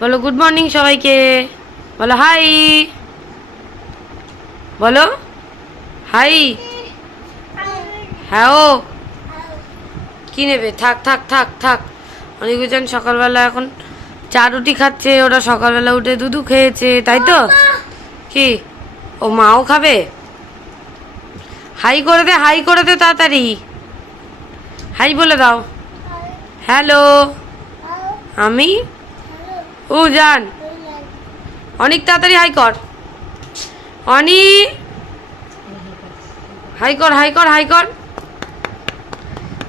বলো good morning সবাইকে। বলো হাই বলো হাই হ্যাঁ ও। কি নেবে? থাক থাক থাক থাক। অনেকজন সকালবেলা এখন চা রুটি খাচ্ছে, ওরা সকালবেলা উঠে দুধু খেয়েছে, তাই তো? কি? ও মাও খাবে? হাই করে দে, হাই করে দে তাড়াতাড়ি। হাই বলে দাও। হ্যালো। আমি? ও জান অনেক তাড়াতাড়ি হাই কর। অনি হাই কর হাই কর হাই কর।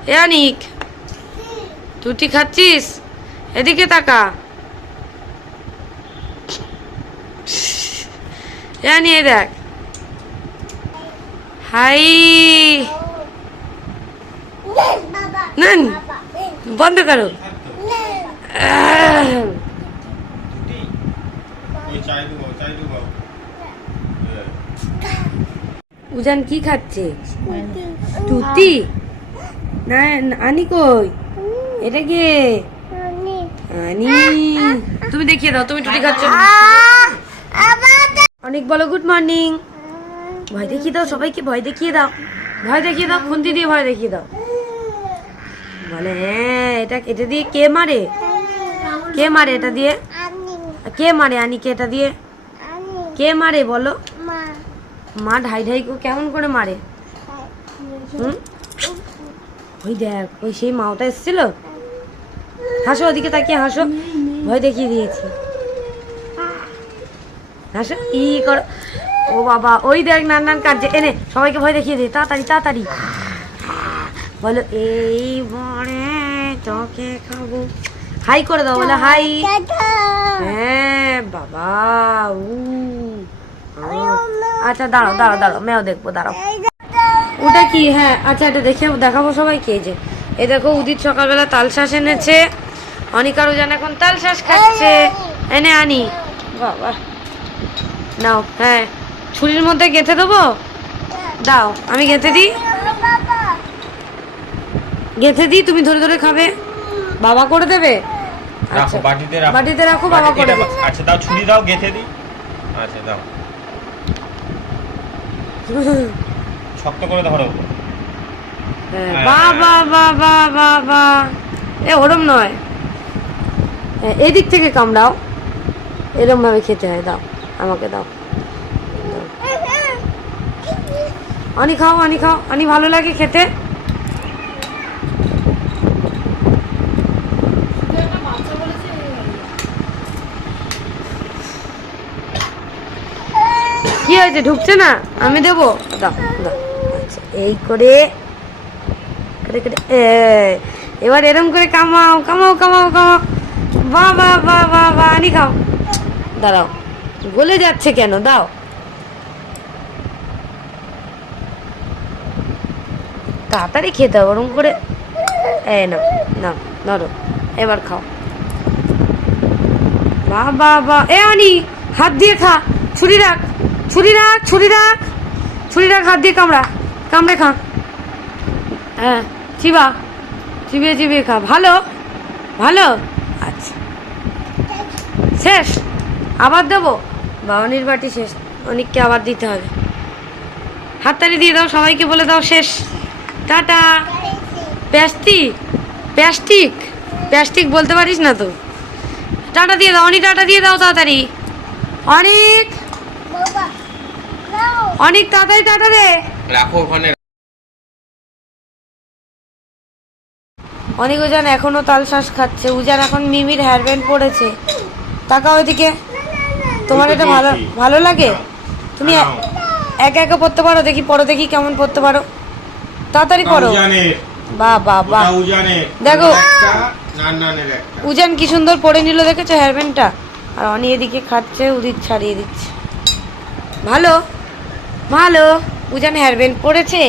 এ অনিক তুই খাচ্ছিস? এদিকে তাকা। এ নিয়ে দেখ। হাই। নেন বন্ধ করো আহ, ওই চাই দেবো চাই দেবো উজান কি খাচ্ছে? তুতি না আনি কই? এটা কে? আনি। তুমি দেখিয়ে দাও তুমি টুটি খাচ্ছ অনেক বলো গুড মর্নিং ভয় দেখিয়ে দাও সবাইকে ভয় দেখিয়ে দাও। ভয় দেখিয়ে দাও খুন্তি দিয়ে ভয় দেখিয়ে দাও। বলে হ্যাঁ এটা এটা দিয়ে কে মারে? কে মারে এটা দিয়ে? কে মারে আনি কে এটা দিয়ে? কে মারে বলো? মা ঢাই ঢাই কেমন করে মারে? হুম? ওই দেখ ওই সেই মাওটা এসেছিল? হাসো ওদিকে তাকিয়ে হাসো। ভয় দেখিয়ে দিয়েছি। হাসো ই করো। ও বাবা ওই দেখ নান নান কাটছে। এনে সবাইকে ভয় দেখিয়ে দে। তাড়াতাড়ি তাড়াতাড়ি। বলো এই বড়ে তোকে খাব। হাই করে দাও বলে হাই। হ্যাঁ বাবা উ। আচ্ছা দাঁড়াও দাঁড়াও দাঁড়াও মেয়েও দেখব দাঁড়াও। ওটা কি? হ্যাঁ আচ্ছা এটা দেখে দেখাবো সবাই কে যে। এ দেখো উদিত সকালবেলা তাল শ্বাস এনেছে। অনিকার উজান এখন তাল শ্বাস খাচ্ছে। এনে আনি। বাবা। নাও হ্যাঁ। ছুরির মধ্যে গেঁথে দেবো? দাও আমি গেঁথে দিই? গেঁথে দিই তুমি ধরে ধরে খাবে। বাবা করে দেবে? রাখো আচ্ছা। বাটিতে রাখো। বাটিতে রাখো বাবা করে দেবে। আচ্ছা দাও ছুরি দাও গেথে দিই। আচ্ছা দাও। শক্ত করে ধরো হ্যাঁ, বা বা বা বা বাহ বাহ এ ওরম নয়। হ্যাঁ, এদিক থেকে কামড়াও। এরম ভাবে খেতে হয় দাও আমাকে দাও। দাও। আনি খাও আনি খাও আনি ভালো লাগে খেতে। কি ঢুকছে না, আমি দেবো। দাও দাও আচ্ছা এই করে করে করে এবার এরম করে কামাও কামাও কামাও কামাও। বা বা বা বা বা, আনি খাও। দাঁড়াও, গলে যাচ্ছে কেন? দাও। তাড়াতাড়ি খেতে হবে ওরম করে। এ না না ধরো, এবার খাও। বা বা বা, এ, আনি, হাত দিয়ে খা, ছুরি রাখ। ছুরি রাখ ছুরি রাখ। ছুরি রাখ, হাত দিয়ে কামড়া। কামড়ে খা। হ্যাঁ চিবা। চিবিয়ে চিবিয়ে খা। ভালো? ভালো? আচ্ছা। শেষ? আবার দেবো? বাউনির বাটি শেষ। অনেককে আবার দিতে হবে। হাততালি দিয়ে দাও, সবাইকে বলে দাও শেষ। টাটা। প্যাস্টিক প্যাস্টিক। প্যাস্টিক বলতে পারিস না তো। টাটা দিয়ে দাও অনেক টাটা দিয়ে দাও তাড়াতাড়ি। অনেক। অনেক তাড়াতাড়ি টাটা দে রাখো ওখানে। অনেক উজান এখনও তাল শ্বাস খাচ্ছে। উজান এখন মিমির হেয়ার ব্যান্ড পড়েছে তাকাও ওইদিকে তোমার এটা ভালো ভালো লাগে? তুমি এ- একা একা পড়তে পারো? দেখি পড়ো দেখি কেমন পড়তে পারো। তাড়াতাড়ি পড়ো। বাহ বাহ ওটা দেখো। উজান কি সুন্দর পড়ে নিল দেখেছ হেয়ার ব্যান্ডটা আর অনি এদিকে খাচ্ছে উদিত ছাড়িয়ে দিচ্ছে। ভালো? ভালো। উজান হেয়ার ব্যান্ড পড়েছে?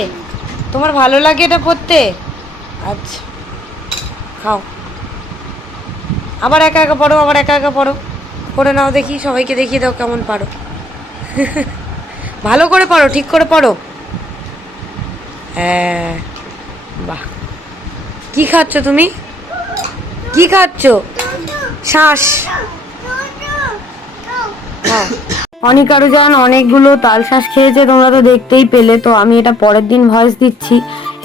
তোমার ভালো লাগে এটা পড়তে? আচ্ছা খাও। আবার একা একা পড়ো আবার একা একা পড়ো। পড়ে নাও দেখি সবাইকে দেখিয়ে দাও কেমন পারো। ভালো করে পড়ো ঠিক করে পড়ো। হ্যাঁ বাহ। কি খাচ্ছ তুমি? কি খাচ্ছ? শ্বাস অনেক যান অনেকগুলো তাল শ্বাস খেয়েছে, তোমরা তো দেখতেই পেলে। তো আমি এটা পরের দিন ভয়েস দিচ্ছি।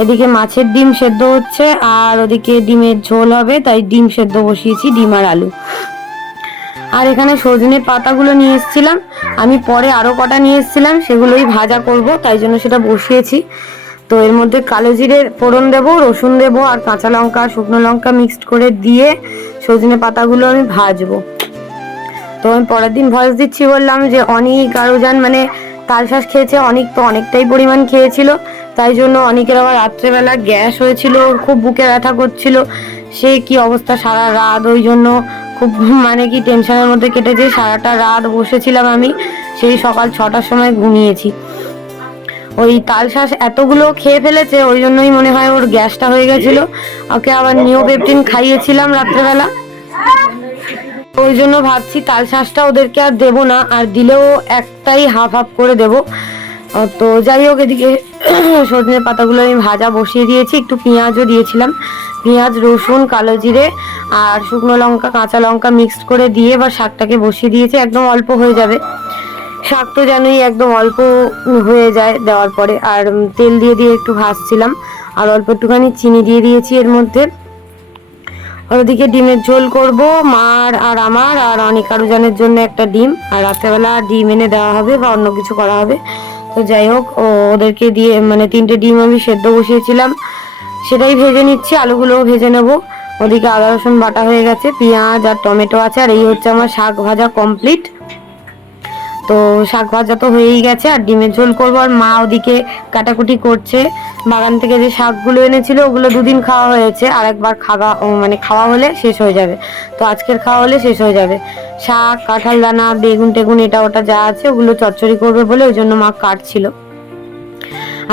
এদিকে মাছের ডিম সেদ্ধ হচ্ছে, আর ওদিকে ডিমের ঝোল হবে, তাই ডিম সেদ্ধ বসিয়েছি, ডিম আর আলু। আর এখানে সজনে পাতাগুলো নিয়ে এসেছিলাম। আমি পরে আরও কটা নিয়ে এসেছিলাম, সেগুলোই ভাজা করব, তাই জন্য সেটা বসিয়েছি। তো এর মধ্যে কালো জিরের ফোড়ন দেবো, রসুন দেবো, আর কাঁচা লঙ্কা, শুকনো লঙ্কা মিক্সড করে দিয়ে সজনে পাতাগুলো আমি ভাজবো। তো আমি পরের দিন ভয়েস দিচ্ছি বললাম যে অনেক আরও যান মানে তাল শ্বাস খেয়েছে, অনেক তো অনেকটাই পরিমাণ খেয়েছিল। তাই জন্য অনেকের আবার রাত্রেবেলা গ্যাস হয়েছিল, খুব বুকে ব্যথা করছিল। সে কি অবস্থা সারা রাত? ওই জন্য খুব মানে কি টেনশনের মধ্যে কেটেছে। সারাটা রাত বসেছিলাম আমি, সেই সকাল ছটার সময় ঘুমিয়েছি। ওই তাল শ্বাস এতগুলো খেয়ে ফেলেছে, ওই জন্যই মনে হয় ওর গ্যাসটা হয়ে গেছিল। ওকে আবার নিওপেপটিন খাইয়েছিলাম রাত্রেবেলা। ওই জন্য ভাবছি তাল শ্বাসটা ওদেরকে আর দেবো না, আর দিলেও একটাই হাফ হাফ করে দেবো। তো যাই হোক, এদিকে সজনে পাতাগুলো আমি ভাজা বসিয়ে দিয়েছি, একটু পেঁয়াজও দিয়েছিলাম। পেঁয়াজ, রসুন, কালো জিরে আর শুকনো লঙ্কা, কাঁচা লঙ্কা মিক্সড করে দিয়ে এবার শাকটাকে বসিয়ে দিয়েছি, একদম অল্প হয়ে যাবে। শাক তো জানোই একদম অল্প হয়ে যায় দেওয়ার পরে, আর তেল দিয়ে দিয়ে একটু ভাজছিলাম। আর অল্প একটুখানি চিনি দিয়ে দিয়েছি এর মধ্যে। ওদিকে ডিমের ঝোল করব, মার আর আমার, আর অনেক আরুজানের জন্য একটা ডিম। আর রাত্রেবেলা ডিম এনে দেওয়া হবে বা অন্য কিছু করা হবে। তো যাই হোক ওদেরকে দিয়ে মানে তিনটে ডিম আমি সেদ্ধ বসিয়েছিলাম। সেটাই ভেজে নিচ্ছি, আলুগুলোও ভেজে নেব। ওদিকে আদা রসুন বাটা হয়ে গেছে, পেঁয়াজ আর টমেটো আছে, আর এই হচ্ছে আমার শাক ভাজা কমপ্লিট তো শাক ভাজা তো হয়েই গেছে, আর ডিমের ঝোল করব, আর মা ওদিকে কাটাকুটি করছে। বাগান থেকে যে শাকগুলো এনেছিল, ওগুলো দুদিন খাওয়া হয়েছে, আর একবার খাওয়া মানে খাওয়া হলে শেষ হয়ে যাবে। তো আজকের খাওয়া হলে শেষ হয়ে যাবে। শাক কাঁঠাল দানা বেগুন টেগুন, এটা ওটা যা আছে, ওগুলো চচ্চড়ি করবে বলে ওই জন্য মা কাটছিল।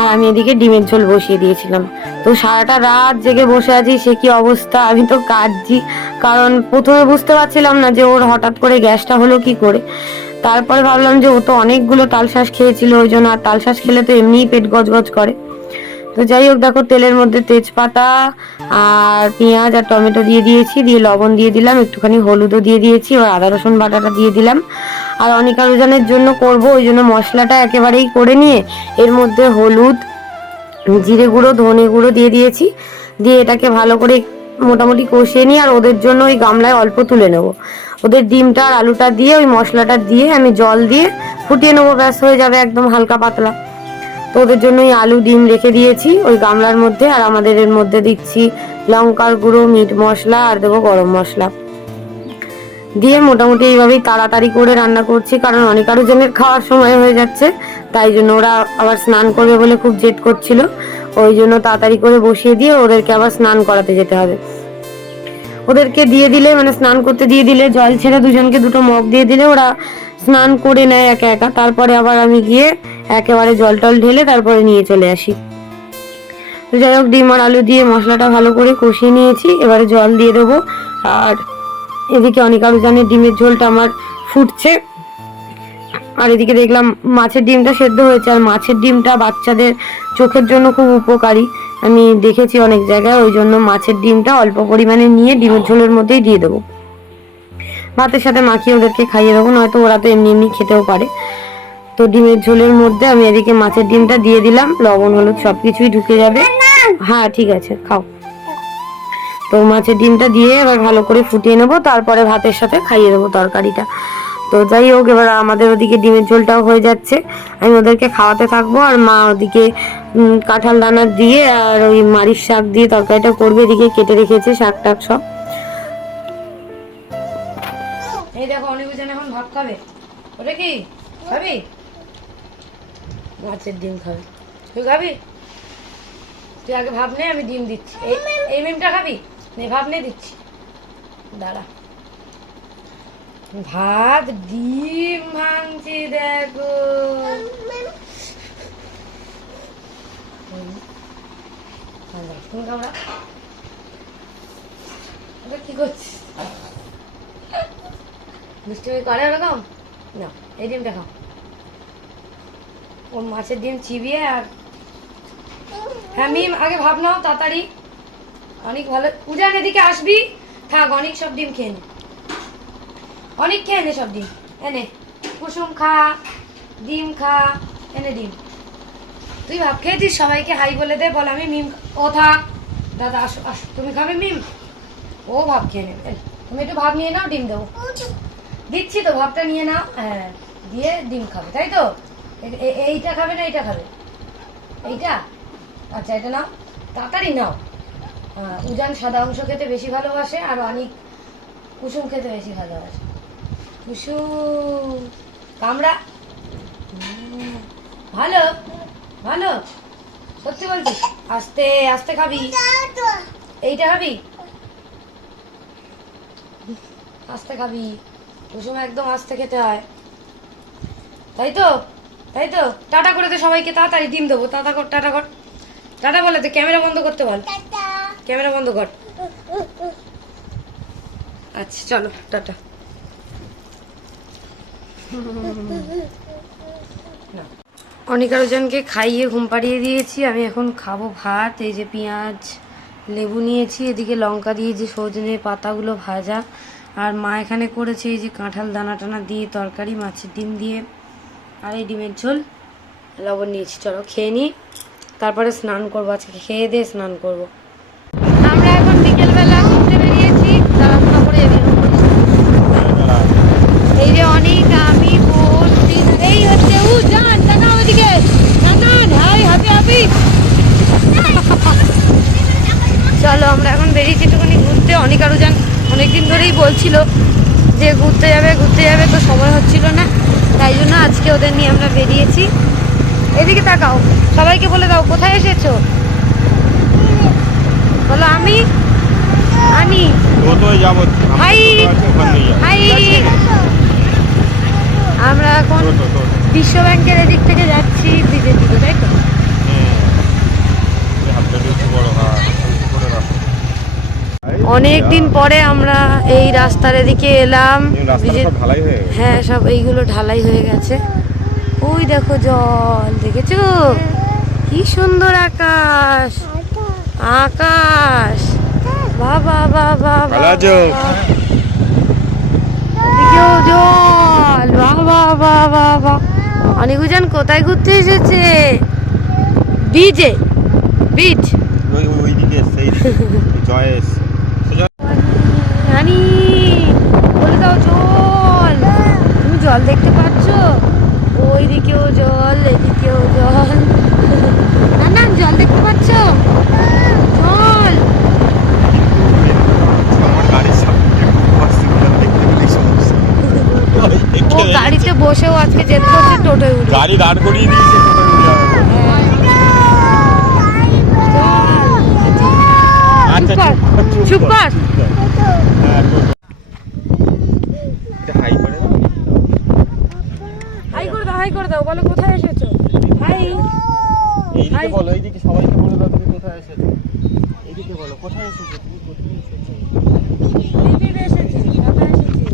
আর আমি এদিকে ডিমের ঝোল বসিয়ে দিয়েছিলাম। তো সারাটা রাত জেগে বসে আছি, সে কি অবস্থা? আমি তো কাটছি কারণ প্রথমে বুঝতে পারছিলাম না যে ওর হঠাৎ করে গ্যাসটা হলো কি করে। তারপরে ভাবলাম যে ও তো অনেকগুলো তালশ্বাস খেয়েছিল, ওই জন্য আর তালশ্বাস খেলে তো এমনিই পেট গজগজ করে। তো যাই হোক, দেখো তেলের মধ্যে তেজপাতা আর পেঁয়াজ আর টমেটো দিয়ে দিয়েছি, দিয়ে লবণ দিয়ে দিলাম, একটুখানি হলুদও দিয়ে দিয়েছি আর আদা, রসুন বাটাটা দিয়ে দিলাম। আর অনিকা রোজানের জন্য করব, ওই জন্য মশলাটা একেবারেই করে নিয়ে এর মধ্যে হলুদ, জিরে গুঁড়ো, ধনে গুঁড়ো দিয়ে দিয়েছি। দিয়ে এটাকে ভালো করে মোটামুটি কষিয়ে নিই আর ওদের জন্য ওই গামলায় অল্প তুলে নেব। ওদের ডিমটা আর আলুটা দিয়ে, ওই মশলাটা দিয়ে আমি জল দিয়ে ফুটিয়ে নেব, ব্যাস হয়ে যাবে একদম হালকা পাতলা। তো ওদের জন্য ওই আলু, ডিম রেখে দিয়েছি ওই গামলার মধ্যে, আর আমাদের এর মধ্যে দিচ্ছি লঙ্কার গুঁড়ো, মিট মশলা, আর দেবো গরম মশলা। দিয়ে মোটামুটি এইভাবেই তাড়াতাড়ি করে রান্না করছি, কারণ অনেক আরও জনের খাওয়ার সময় হয়ে যাচ্ছে, তাই জন্য ওরা আবার স্নান করবে বলে খুব জেদ করছিল। ওই জন্য তাড়াতাড়ি করে বসিয়ে দিয়ে ওদেরকে আবার স্নান করাতে যেতে হবে। ওদেরকে দিয়ে দিলে মানে স্নান করতে দিয়ে দিলে, জল ছেড়ে দুজনকে দুটো মগ দিয়ে দিলে ওরা স্নান করে নেয় একা একা। তারপরে আবার আমি গিয়ে একেবারে জল টল ঢেলে তারপরে নিয়ে চলে আসি। তো যাই হোক, ডিম আর আলু দিয়ে মশলাটা ভালো করে কষিয়ে নিয়েছি, এবারে জল দিয়ে দেবো। আর এদিকে অনেক আলু জানে ডিমের ঝোলটা আমার ফুটছে। আর এদিকে দেখলাম মাছের ডিমটা সেদ্ধ হয়েছে, আর মাছের ডিমটা বাচ্চাদের চোখের জন্য খুব উপকারী। আমি দেখেছি অনেক জায়গায়, ওই জন্য মাছের ডিমটা অল্প পরিমাণে নিয়ে ডিমের ঝোলের মধ্যেই দিয়ে দেবো। ভাতের সাথে মাখিয়ে ওদেরকে খাইয়ে দেবো, নয়তো ওরা তো এমনি এমনি খেতেও পারে। তো ডিমের ঝোলের মধ্যে আমি এদিকে মাছের ডিমটা দিয়ে দিলাম, লবণ, হলুদ সব কিছুই ঢুকে যাবে। হ্যাঁ ঠিক আছে, খাও। তো মাছের ডিমটা দিয়ে এবার ভালো করে ফুটিয়ে নেব, তারপরে ভাতের সাথে খাইয়ে দেবো তরকারিটা। তো যাই হোক, এবার আমাদের ওদিকে ডিমের ঝোলটাও হয়ে যাচ্ছে। আমি ওদেরকে খাওয়াতে থাকব আর মা ওদিকে কাঁঠাল দানা দিয়ে আর ওই মারির শাক দিয়ে তরকারিটা করবে। এদিকে কেটে রেখেছে শাক টাক সব। দেখো এখন ভাত খাবে। ওটা কি? খাবি? মাছের ডিম খাবি। তুই খাবি? তুই আগে ভাব নে, আমি ডিম দিচ্ছি। এই মিমটা খাবি? নে ভাব নে দিচ্ছি। দাঁড়া। ভাত, ডিম ভাঙছি, দেখো। কি করছিস? দুষ্টুমি করে ওরকম? না, এই ডিমটা খাও। ও মাছের ডিম চিবিয়ে আর হ্যাঁ মিম, আগে ভাব নাও, তাড়াতাড়ি। অনেক ভালো উজান এদিকে আসবি। থাক, অনেক সব ডিম খেয়ে নে। অনেক খেয়ে এনে সব ডিম। এনে, কুসুম খা, ডিম খা, এনে ডিম। তুই ভাব, খেয়েছিস সবাইকে হাই বলে দে, বল আমি মিম ও থাক। দাদা, আসো আসো। তুমি খাবে মিম? ও ভাব খেয়ে নেবে। তুমি একটু ভাব নিয়ে নাও, ডিম দেবো। দিচ্ছি তো, ভাবটা নিয়ে নাও। হ্যাঁ দিয়ে ডিম খাবে, তাই তো? এইটা খাবে না এইটা খাবে? এইটা? আচ্ছা এটা নাও। তাড়াতাড়ি নাও। উজান সাদা অংশ খেতে বেশি ভালোবাসে, আর অনেক কুসুম খেতে বেশি ভালোবাসে। কুসুম কামড়া ভালো ভালো। সত্যি বলছিস আস্তে আস্তে খাবি। এইটা খাবি? আস্তে খাবি। কুসুম একদম আস্তে খেতে হয়। তাই তো? তাই তো? টাটা করে দে সবাইকে তাড়াতাড়ি ডিম দেবো। টাটা কর টাটা কর। টাটা বলে দে ক্যামেরা বন্ধ করতে বল। ক্যামেরা বন্ধ কর। আচ্ছা চলো টাটা। অনিকারজনকে খাইয়ে ঘুম পাড়িয়ে দিয়েছি। আমি এখন খাব ভাত, এই যে পেঁয়াজ, লেবু নিয়েছি, এদিকে লঙ্কা দিয়ে যে সজনে পাতাগুলো ভাজা। আর মা এখানে করেছে এই যে কাঁঠাল দানা টানা দিয়ে তরকারি, মাছের ডিম দিয়ে। আর এই ডিমের ঝোল, লবণ নিয়েছি। চলো খেয়ে নিই তারপরে স্নান করব, আজকে খেয়ে দিয়ে স্নান করব আমরা এখন বিকেলবেলা ঘুরতে বেরিয়েছি পড়াশোনা করে বেরোবো এই যে অনেক আমি বোন দিন এই হচ্ছে উ জান টাকা ওদিকে নানান হাই হাপি হাপি চলো আমরা এখন বেরিয়েছি একটুখানি ঘুরতে অনেক আরও যান অনেকদিন ধরেই বলছিল যে ঘুরতে যাবে ঘুরতে যাবে তো সময় হচ্ছিল না। তাই জন্য আজকে ওদের নিয়ে আমরা বেরিয়েছি। এদিকে তাকাও সবাইকে বলে দাও কোথায় এসেছ? বলো আমি? হাই। আমরা এখন বিশ্ব ব্যাংকের এদিক থেকে যাচ্ছি ব্রিজের দিকে তাই তো? বড় হ্যাঁ অনেক দিন পরে আমরা এই রাস্তার এদিকে এলাম। হয়ে সব এইগুলো ঢালাই হয়ে গেছে। ওই দেখো জল দেখেছ? কি সুন্দর আকাশ। আকাশ। বাবা বাবা আছো? জল। বাবা বাবা বাবা অনেকজন কোথায় ঘুরতে এসেছে? বিজে বিচ। ওই ওই দিকে এসছে এই দিকে। জয় এসছে রানী বলে দাও জল তুমি জল দেখতে পাচ্ছ? ওই দিকেও জল এদিকেও জল। না না জল দেখতে পাচ্ছ? জল! ও গাড়িতে বসেও আজকে যেতে করছে টোটোয় উঠে গাড়ি দাঁড় করিয়ে দিয়েছে টোটোয় উঠে আচ্ছা, চুপ কর চুপ কর হ্যাঁ, টোটো। এটা হাই করে দাও। হাই করে দাও বলো কোথায় এসেছ? হাই এইদিকে বলো এইদিকে সবাইকে বলে দাও তুমি কোথায় এসেছ। এইদিকে বলো কোথায় এসেছ? তুমি কোথায় এসেছ দিদির এসেছি দাদা এসেছি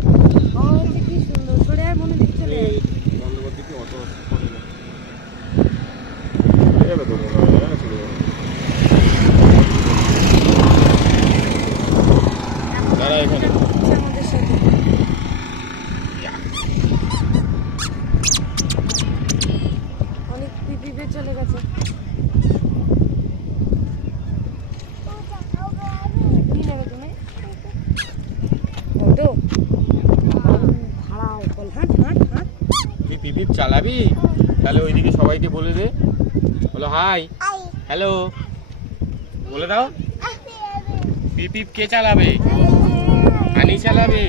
ও হচ্ছে কি সুন্দর সরে আর মনে দিচ্ছে চলে আয়। বন্ধবর দিকে অটো চলে যাবে চলে যাবে তো মনে হয় হ্যাঁ, চলে যাবে দাঁড়া এখানে হচ্ছে আমাদের সাথে অনেক পিপিপে চলে গেছে কি নেবে তুমি অটো ভাড়াও বল হাঁট হাঁট হাঁট তুই পিপিপ চালাবি তাহলে ওইদিকে সবাইকে বলে দে। বলো হাই। হ্যালো। বলে দাও। পিপিপ কে চালাবে? আনি চালাবে?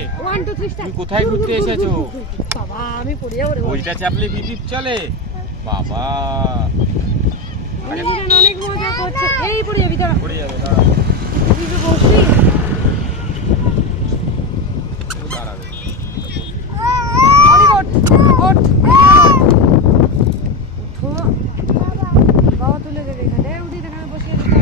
তুমি কোথায় ঘুরতে এসেছ? ওইটা চাপলে পিপিপ চলে। বাবা। অনেক মজা করছে। এই পড়ে যাবি দাঁড়া। পড়ে যাবে দাঁড়া তুই তো বসবি দাঁড়াবে অনেক ওঠ ওঠ উঠো বাবা তুলে দেবে এখানে উঠি এখানে বসিয়ে দিতে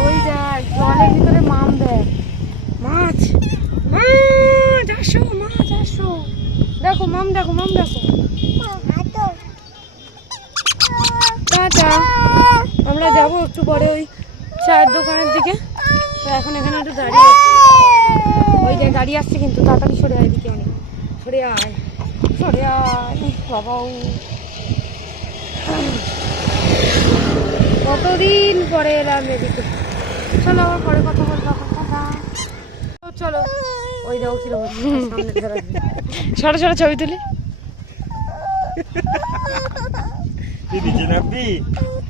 ওই দেখ জলের ভিতরে মাম দেখ মাছ মাছ আসো মাছ আসো দেখো, মাম দেখো মাম, দেখো। আমরা যাব একটু পরে ওই চায়ের দোকানের দিকে। তো এখন এখানে একটু দাঁড়িয়ে ওই যে গাড়ি আসছে কিন্তু, তাড়াতাড়ি সরে আয় দিকে অনেক। সরে আয় সরে আয়, বাবাও। কতদিন পরে এলাম এদিকে? চলো আবার পরে কথা বলব। চলো। ওই দেখো কীরকম সরো সরো ছবি তুলি। তুই নিচে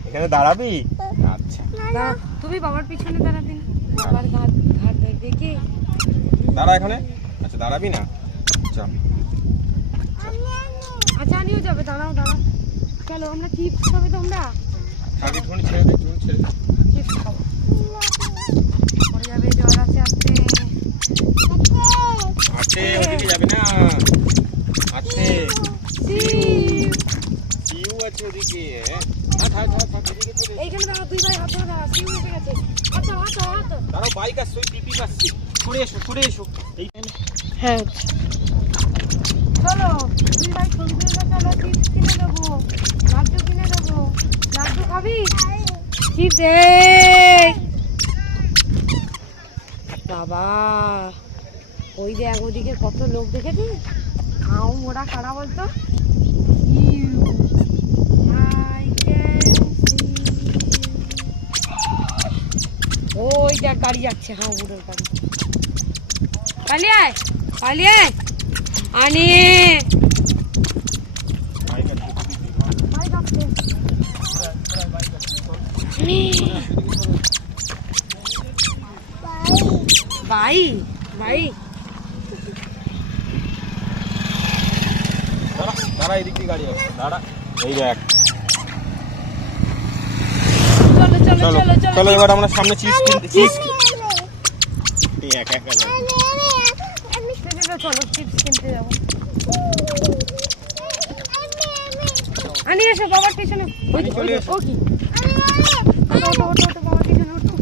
এখানে দাঁড়াবি? আচ্ছা। তুমি বাবার পিছনে দাঁড়াবি না। বাবার ঘাট ঘাট দেখবে কি? দাঁড়া এখানে। আচ্ছা দাঁড়াবি না? চল। আচ্ছা আনিও যাবে। দাঁড়াও দাঁড়াও। চলো আমরা চিপস খাবে তোমরা? আগে ছেড়ে দে ছেড়ে দে। চিপস খাব। পড়ে যাবে জ্বর আছে আসতে। আস্তে ওদিকে যাবে না। আস্তে সিউ আছে ওদিকে। হ্যাঁ হ্যাঁ। চলো দুই ভাই তুলে চলো চিপস কিনে দেবো লাড্ডু কিনে দেবো। লাড্ডু খাবি? চিপস বাবা! ওই দেখ ওদিকে কত লোক দেখেছিস হাও মোড়া কারা বলতো? ওই দেখ, গাড়ি যাচ্ছে। হাও মোড়ার গাড়ি। পালিয়ে আয় পালিয়ে আনি বাইক আসছে ভাই ভাই দাঁড়া দাঁড়া এদিক দিয়ে গাড়ি আসছে দাঁড়া এই দেখ। চলো এবার আমরা সামনে চিপস কিনতে চিপস একা একা। চলো চিপস কিনতে যাব। আনি এসো বাবার পিছনে। ওই। ও কি? ওটো ওটো ওটো বাবার পিছনে ওটো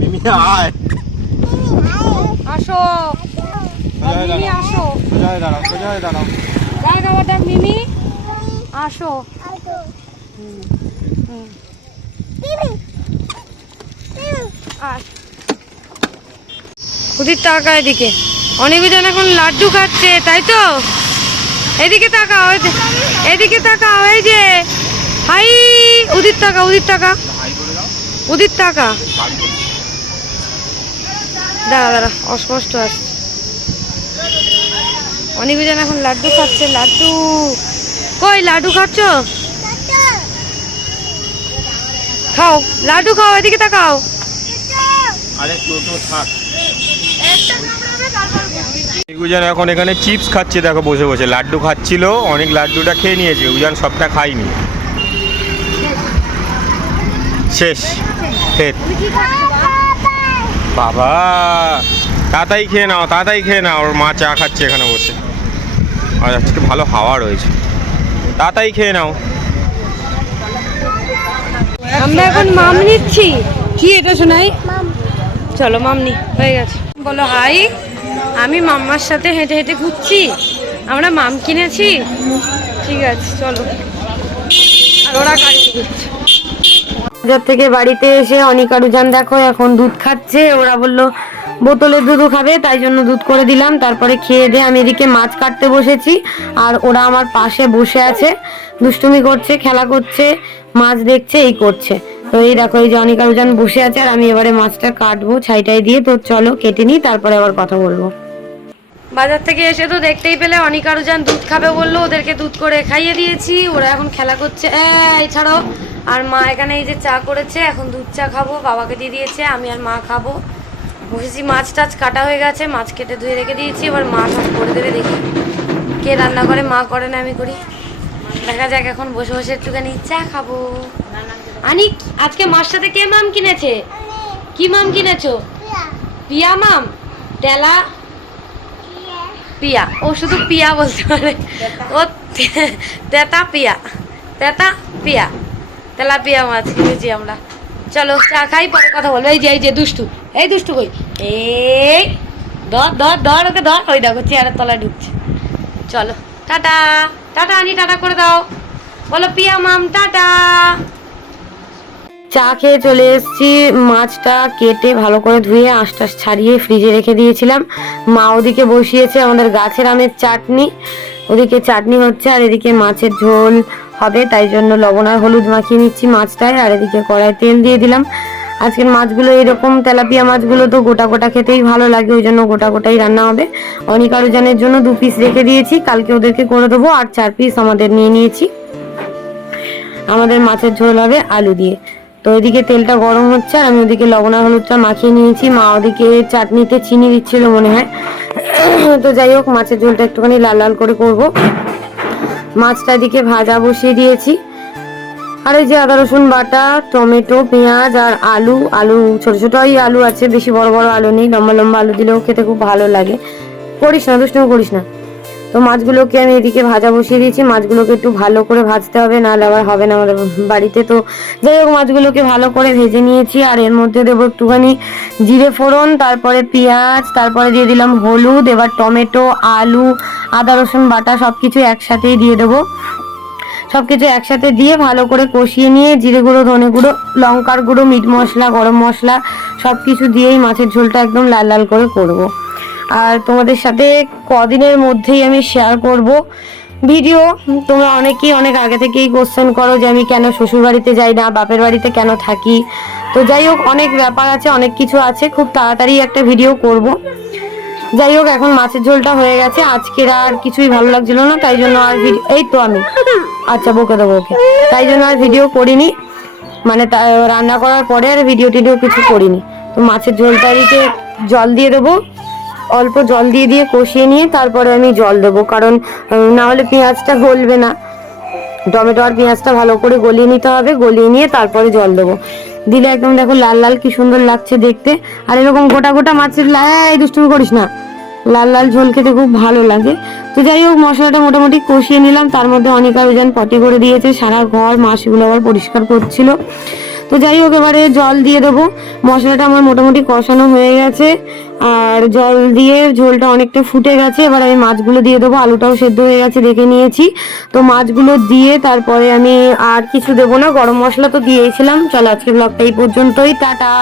মিমি আয়। আসো। মিমি আসো। সোজা দাঁড়াও সোজা দাঁড়াও? ডাক মিমি। আসো। হুম, হুম। টাকা এদিকে। অনিবিজন এখন লাড্ডু খাচ্ছে তাই তো? এদিকে তাকাও এদিকে তাকাও এই যে। হাই দাও উদির টাকা বাড়ি চলে এসো। দাঁড়া দাঁড়া অস্পষ্ট আসছে। অনিবিজন এখন লাড্ডু খাচ্ছে লাড্ডু। কই লাড্ডু খাচ্ছ? খাও লাড্ডু খাও এদিকে তাকাও। উজান এখন এখানে চিপস খাচ্ছে দেখো বসে বসে। লাড্ডু খাচ্ছিল অনেক লাড্ডুটা খেয়ে নিয়েছে উজান সবটা খাইনি শেষ ফের। বাবা তাড়াতাড়ি খেয়ে নাও তাড়াতাড়ি খেয়ে নাও ওর মা চা খাচ্ছে এখানে বসে। আর আজকে ভালো হাওয়া রয়েছে। তাড়াতাড়ি খেয়ে নাও। আমরা এখন মাম নিচ্ছি। কি এটা শোনাই? চলো মামনি হয়ে গেছে। বলো, হাই, আমি মাম্মার সাথে হেঁটে হেঁটে ঘুরছি। আমরা মাম কিনেছি। ঠিক আছে, চলো। আর ওরা গাড়ি ঘুরছে। বাজার থেকে বাড়িতে এসে অনিকা রুজান দেখো, এখন দুধ খাচ্ছে। ওরা বলল বোতলের দুধও খাবে, তাই জন্য দুধ করে দিলাম। তারপরে খেয়ে দিয়ে আমি এদিকে মাছ কাটতে বসেছি। আর ওরা আমার পাশে বসে আছে। দুষ্টুমি করছে, খেলা করছে, মাছ দেখছে, এই করছে। তো এই দেখো, এই যে অনিকা রুজান বসে আছে, আর আমি এবারে মাছটা কাটবো, ছাইটাই দিয়ে। তো চলো, কেটে নিই, তারপরে আবার কথা বলব। বাজার থেকে এসে তো দেখতেই পেলে, অনিকা রুজান দুধ খাবে বলল, ওদেরকে দুধ করে খাইয়ে দিয়েছি। ওরা এখন খেলা করছে। এই, ছাড়ো। আর মা এখানে এই যে চা করেছে, এখন দুধ চা খাব, বাবাকে দিয়ে দিয়েছে, আমি আর মা খাব। বসেছি মাছ টাছ কাটা হয়ে গেছে, মাছ কেটে ধুয়ে রেখে দিয়েছি, এবার মা সব করে দেবে দেখি। কে রান্না করে, মা করে না, আমি করি। দেখা যাক, এখন বসে বসে একটুখানি চা খাব। আনি আজকে মার সাথে কে মাম কিনেছে? কি মাম কিনেছো? পিয়া মাম? তেলা? পিয়া। ও শুধু পিয়া বলতে পারে। ও তেতা পিয়া। তেতা পিয়া। তেলা পিয়া মাছ কিনেছি আমরা। চলো, চা খাই, পরে কথা বলব। এই যে এই যে, দুষ্টু। এই দুষ্টু কই? এই, ধর ধর ধর, ওকে ধর। ওই দেখো, চেয়ারের তলায় ঢুকছে। চলো, টাটা। টাটা, আনি, টাটা করে দাও। বলো, পিয়া মাম, টাটা। চা খেয়ে চলে এসেছি। মাছটা কেটে ভালো করে ধুয়ে আঁশটা ছাড়িয়ে ফ্রিজে রেখে দিয়েছিলাম। মা ওদিকে বসিয়েছে আমাদের গাছের আমের চাটনি। ওদিকে চাটনি হচ্ছে আর এদিকে মাছের ঝোল। হবে, তাই জন্য লবণ আর হলুদ মাখিয়ে নিচ্ছি মাছটায়। আর এদিকে কড়াই তেল দিয়ে দিলাম। আজকের মাছগুলো এরকম তেলাপিয়া মাছগুলো তো গোটা গোটা খেতেই ভালো লাগে, ওই জন্য গোটা গোটাই রান্না হবে। অনিক আরুজানের জন্য দু পিস রেখে দিয়েছি, কালকে ওদেরকে করে দেবো, আর চার পিস আমাদের নিয়ে নিয়েছি। আমাদের মাছের ঝোল হবে আলু দিয়ে। তো ওইদিকে তেলটা গরম হচ্ছে, আর আমি ওদিকে লবণ আর হলুদটা মাখিয়ে নিয়েছি। মা ওদিকে চাটনিতে চিনি দিচ্ছিল মনে হয়। তো যাই হোক, মাছের ঝোলটা একটুখানি লাল লাল করে করব। মাছটা দিকে ভাজা বসিয়ে দিয়েছি। আর এই যে আদা, রসুন বাটা, টমেটো, পেঁয়াজ আর আলু আলু, ছোট ছোটই আলু আছে, বেশি বড় বড় আলু নেই, লম্বা লম্বা আলু দিলেও খেতে খুব ভালো লাগে। করিস না, দুষ্টুমি করিস না। তো মাছগুলোকে আমি এদিকে ভাজা বসিয়ে দিয়েছি। মাছগুলোকে একটু ভালো করে ভাজতে হবে, নাহলে আবার হবে না আমাদের বাড়িতে। তো যাই হোক, মাছগুলোকে ভালো করে ভেজে নিয়েছি, আর এর মধ্যে দেবো একটুখানি জিরে ফোড়ন, তারপরে পেঁয়াজ, তারপরে দিয়ে দিলাম হলুদ, এবার টমেটো, আলু, আদা, রসুন, বাটা সব কিছু একসাথেই দিয়ে দেবো। সব কিছু একসাথে দিয়ে ভালো করে কষিয়ে নিয়ে জিরে গুঁড়ো, ধনে গুঁড়ো, লঙ্কার গুঁড়ো, মিট মশলা, গরম মশলা সব কিছু দিয়েই মাছের ঝোলটা একদম লাল লাল করে করব। আর তোমাদের সাথে কদিনের মধ্যেই আমি শেয়ার করব ভিডিও তোমরা অনেকেই অনেক আগে থেকেই কোশ্চেন করো যে আমি কেন শ্বশুর বাড়িতে যাই না, বাপের বাড়িতে কেন থাকি? তো যাই হোক, অনেক ব্যাপার আছে, অনেক কিছু আছে। খুব তাড়াতাড়ি একটা ভিডিও করব। যাই হোক, এখন মাছের ঝোলটা হয়ে গেছে। আজকের আর কিছুই ভালো লাগছিল না, তাই জন্য আর ভিডিও এই তো আমি। আচ্ছা বকে দেবো ওকে। তাই জন্য আর ভিডিও করিনি। মানে রান্না করার পরে আর ভিডিও টিডিও কিছু করিনি। তো মাছের ঝোলটা জল দিয়ে দেবো। অল্প জল দিয়ে দিয়ে কষিয়ে নিয়ে তারপরে আমি জল দেবো। কারণ না হলে পেঁয়াজটা গলবে না। টমেটো আর পেঁয়াজটা ভালো করে গলিয়ে নিতে হবে, গলিয়ে নিয়ে তারপরে জল দেবো। দিলে একদম দেখো লাল লাল কি সুন্দর লাগছে দেখতে। আর এরকম গোটা গোটা মাছের লাই দুষ্টুমি করিস না। লাল লাল ঝোল খেতে খুব ভালো লাগে। তো যাই হোক, মশলাটা মোটামুটি কষিয়ে নিলাম। তার মধ্যে অনেক আয়োজন পটি করে দিয়েছে। সারা ঘর মাছগুলো আবার পরিষ্কার করছিল। তো যাই হোক, এবারে জল দিয়ে দেবো। মশলাটা আমার মোটামুটি কষানো হয়ে গেছে। আর জল দিয়ে ঝোলটা অনেকটা ফুটে গেছে। এবার আমি মাছগুলো দিয়ে দেবো। আলুটাও সেদ্ধ হয়ে গেছে, দেখে নিয়েছি। তো মাছগুলো দিয়ে তারপরে আমি আর কিছু দেবো না। গরম মশলা তো দিয়েছিলাম। চলো আজকে ব্লগটা এই পর্যন্তই। টাটা!